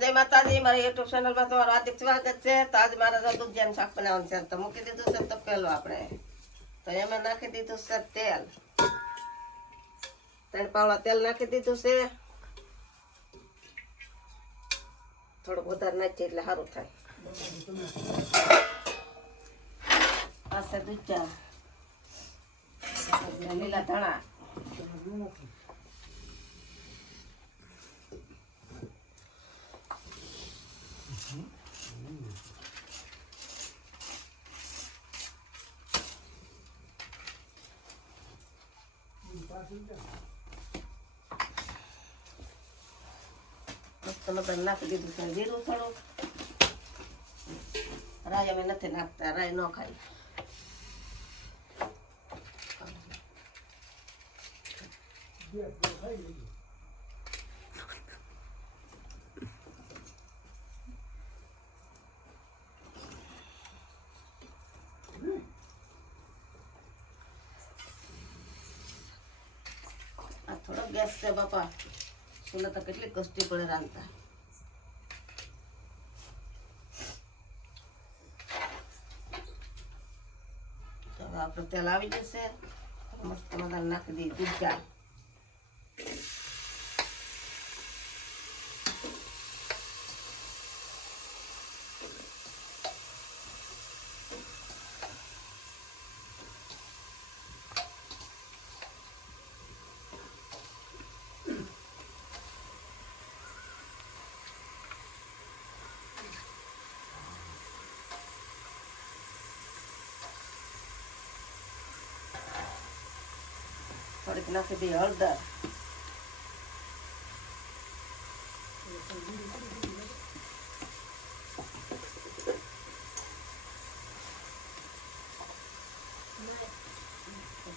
જય માતાજી, મારી યુટ્યુબ ચેનલમાં તમારું હાર્દિક સ્વાગત છે. તો આજે મારે દૂધિયાનું શાક બનાવવાનું છે. તો મૂકી દીધું છે તો પેલું આપણે તો એમાં નાખી દીધું છે તેલ. 3 પાવડા તેલ નાખી દીધું છે. થોડુંક વધારે નાખીએ એટલે સારું થાય. આ છે દૂધિયા, લીલા ધાણા, મસ્ત મતલબ નાખી દીધું છે જીરું થોડું. રાઈ અમે નથી નાખતા, રાઈ ન ખાઈ. આ થોડો ગેસ છે બાપા, સુલે તો કેટલી કષ્ટી પડે રાંધતા. તો હવે આપણું તેલ આવી જશે. મસ્ત મજા નાખી દઈએ દૂધિયા. થોડીક નાખી દઈએ હળદર.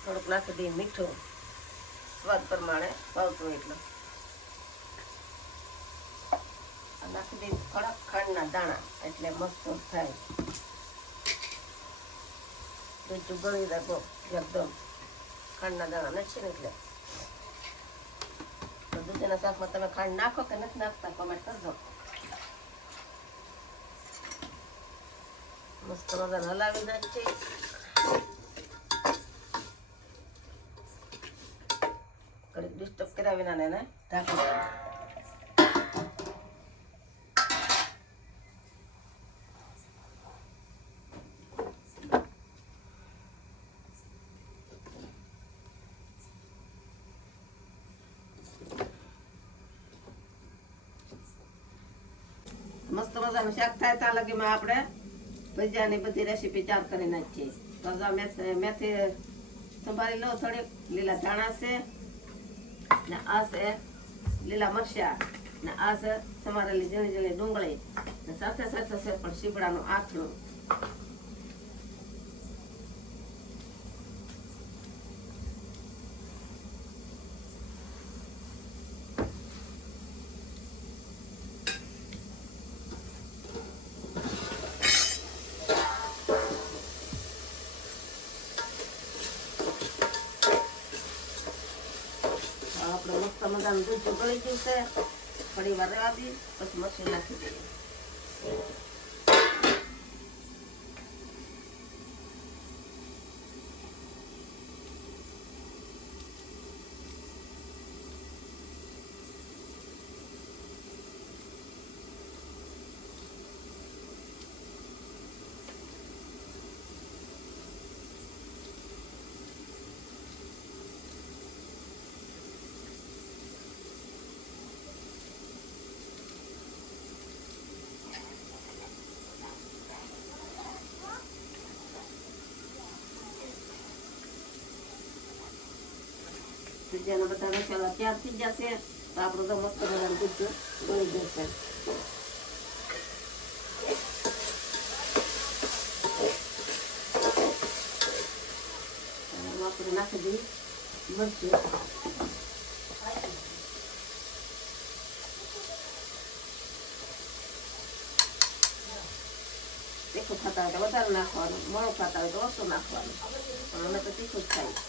થોડુંક નાખી દઈએ મીઠું, સ્વાદ પ્રમાણે ભાવતું એટલું. નાખી દઈએ થોડાક ખાંડના દાણા એટલે મસ્ત થાય. મીઠું ગળી રાખો એકદમ. ખાંડના દાણા નાખશે ને એટલે. તો દૂધીના શાકમાં તમે ખાંડ નાખો કે નથી નાખતા કમેન્ટ કરજો. મસ્ત મજાને હલાવી નાખીએ. ઘડીક ડિસ્ટર્બ કર્યા વિના એને ઢાંકી દઈએ. મસ્ત મજાનું શાક થાય ત્યાં લગીમાં આપણે ભજીયાની બધી રેસીપી ચાલુ કરી નાખીએ. તો મેથી સંભાળી લો, થોડીક લીલા ધાણા છે ને આ છે લીલા મરચાં ને આ છે સમારેલી ઝીણી ઝીણી ડુંગળી ને સાથે સાથે છે પણ સીબડાનું આથણું. આપણે મસ્ત મજાનું દૂધ ગળી ગયું છે. થોડી વાર રહેવા દઈએ પછી મરચું નાખી દઈએ. ભજીયાના બધા મસાલા તૈયાર થઈ જશે. તો આપણું તો મસ્ત મજાનું દૂધ બની જશે. આપણે નાખી દઈએ મરચું. તીખું ખાતા હોય તો વધારે નાખવાનું, મોડું ખાતા હોય તો ઓછું નાખવાનું, પણ અમે તો તીખું જ ખાઈએ.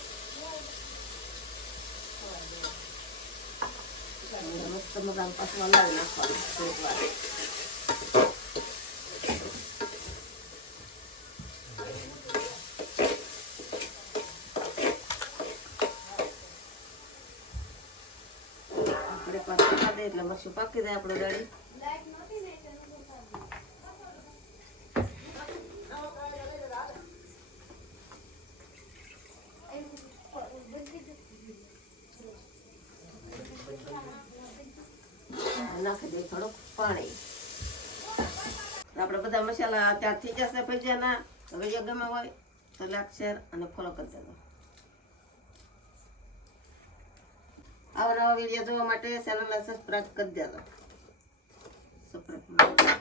મસ્ત મજાનું પાછું હલાવી નાખવાનું થોડીક વાર. એક વાર પકા દે એટલે મરચું પાકી જાય આપણે રેડી. નાખી દઈએ થોડુંક પાણી. આપણે બધા મસાલા અત્યારે થઈ જશે ભજીયાના. વિડીયો ગમે હોય તો લાઈક શેર અને ફોલો કરી દેજો. આવા નવા વિડીયો જોવા માટે ચેનલને સબસ્ક્રાઇબ કરી દેજો. સબસ્ક્રાઇબ